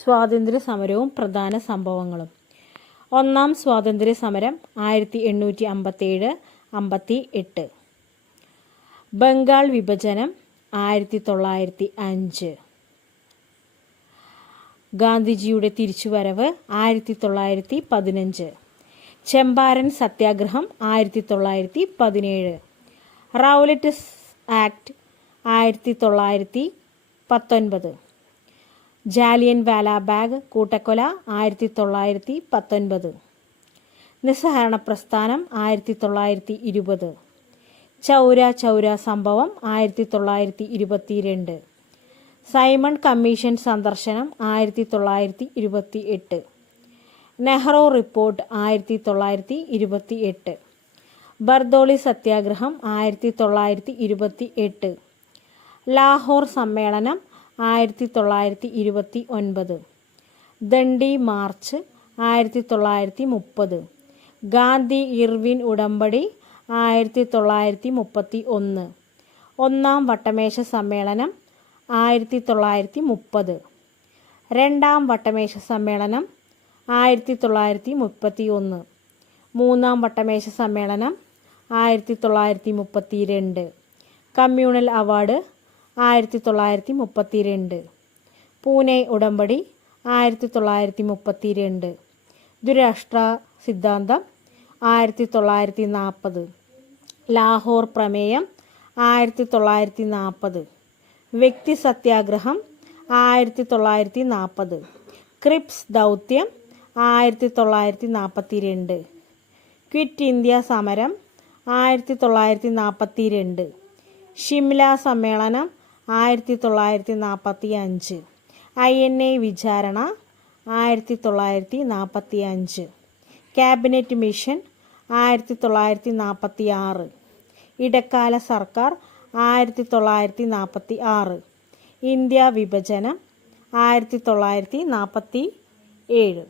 സ്വാതന്ത്ര്യ സമരവും പ്രധാന സംഭവങ്ങളും. ഒന്നാം സ്വാതന്ത്ര്യ സമരം 1857-58. ബംഗാൾ വിഭജനം 1905. ഗാന്ധിജിയുടെ തിരിച്ചുവരവ് 1915. ചമ്പാരൻ സത്യാഗ്രഹം 1917. Rowlatt act 1919. ജാലിയൻ വാലാബാഗ് കൂട്ടക്കൊല 1919. നിസ്സഹകരണ പ്രസ്ഥാനം 1920. ചൗര ചൗര സംഭവം 1922. സൈമൺ കമ്മീഷൻ സന്ദർശനം 1928. നെഹ്റു റിപ്പോർട്ട് 1928. ബർദോളി സത്യാഗ്രഹം 1928. ലാഹോർ സമ്മേളനം 1929. ദണ്ഡി മാർച്ച് 1930. ഗാന്ധി ഇർവിൻ ഉടമ്പടി 1931. ഒന്നാം വട്ടമേശ സമ്മേളനം 1930. രണ്ടാം വട്ടമേശ സമ്മേളനം 1931. മൂന്നാം വട്ടമേശ സമ്മേളനം 1932. Communal award 1932. പൂനെ ഉടമ്പടി 1932. ദ്വിരാഷ്ട്ര സിദ്ധാന്തം 1940. ലാഹോർ പ്രമേയം 1940. വ്യക്തി സത്യാഗ്രഹം 1940. ക്രിപ്സ് ദൗത്യം 1942. ക്വിറ്റ് ഇന്ത്യ സമരം 1942. ഷിംല സമ്മേളനം 1945. INA വിചാരണ 1945. Cabinet mission 1946. ഇടക്കാല സർക്കാർ 1946. ഇന്ത്യ വിഭജനം 1947.